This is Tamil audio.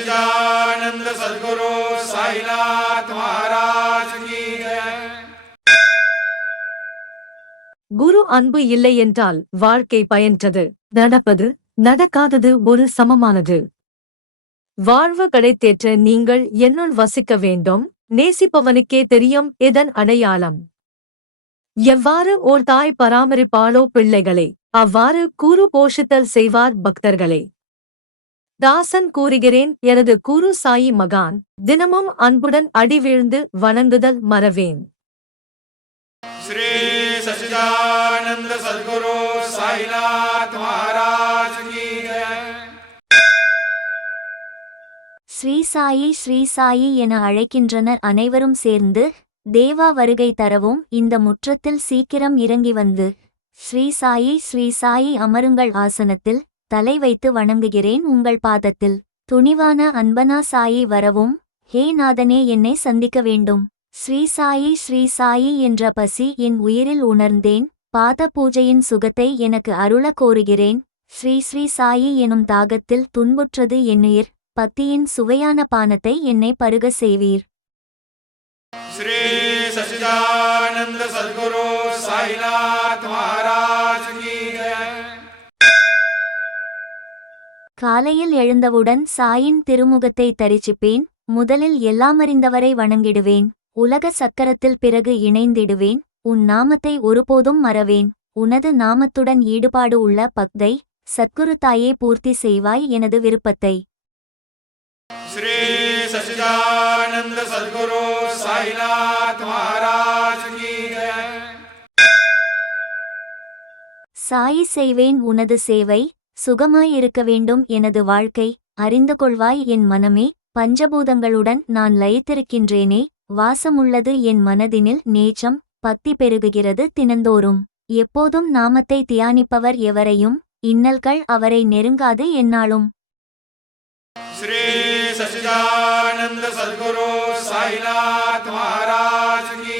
सच्चिदानंद सद्गुरु साईनाथ महाराज की जय। குரு அன்பு இல்லை என்றால் வாழ்க்கை பயன்றது. நடப்பது நடக்காதது ஒரு சமமானது. வாழ்வு கிடைத்தேற்ற நீங்கள் என்னுள் வசிக்க வேண்டும். நேசிப்பவனுக்கே தெரியும் இதன் அடையாளம். எவ்வாறு ஓர் தாய் பராமரிப்பாளோ பிள்ளைகளை, அவ்வாறு கூறு போஷித்தல் செய்வார் பக்தர்களே. தாசன் கூறுகிறேன் எனது குரு சாயி மகான், தினமும் அன்புடன் அடி வீழ்ந்து வணங்குதல் மறவேன். श्री सच्चिदानंद सद्गुरु साईनाथ महाराज की जय। ஸ்ரீ சாயி என அழைக்கின்றனர் அனைவரும் சேர்ந்து. தேவா வருகை தரவும் இந்த முற்றத்தில் சீக்கிரம் இறங்கி வந்து. ஸ்ரீ சாயி அமருங்கள் ஆசனத்தில். தலை வைத்து வணங்குகிறேன் உங்கள் பாதத்தில். துணிவான அன்பனா சாயி வரவும். ஹே நாதனே என்னை சந்திக்க வேண்டும். ஸ்ரீ சாயி என்ற பசி என் உயிரில் உணர்ந்தேன். பாத பூஜையின் சுகத்தை எனக்கு அருள கோருகிறேன். ஸ்ரீ சாயி எனும் தாகத்தில் துன்புற்றது என்னுயிர். பக்தியின் சுவையான பானத்தை என்னை பருக செய்வீர். श्री सच्चिदानंद सद्गुरु साईनाथ महाराज की जय। காலையில் எழுந்தவுடன் சாயின் திருமுகத்தை தரிசிப்பேன். முதலில் எல்லாமறிந்தவரை வணங்கிடுவேன். உலக சக்கரத்தில் பிறகு இணைந்திடுவேன். உன் நாமத்தை ஒருபோதும் மறவேன். உனது நாமத்துடன் ஈடுபாடு உள்ள பக்தை சத்குரு தாயே பூர்த்தி செய்வாய் எனது விருப்பத்தை. श्री सच्चिदानंद सद्गुरु साईनाथ महाराज की जय। சாயி செய்வேன் உனது சேவை. சுகமாயிருக்க வேண்டும் எனது வாழ்க்கை. அறிந்து கொள்வாய் என் மனமே. பஞ்சபூதங்களுடன் நான் லயித்திருக்கின்றேனே. வாசமுள்ளது என் மனதினில் நேச்சம். பக்தி பெருகுகிறது தினந்தோறும். எப்போதும் நாமத்தை தியானிப்பவர் எவரையும். இன்னல்கள் அவரை நெருங்காது எந்நாளும். श्री सच्चिदानंद सद्गुरु साईनाथ महाराज की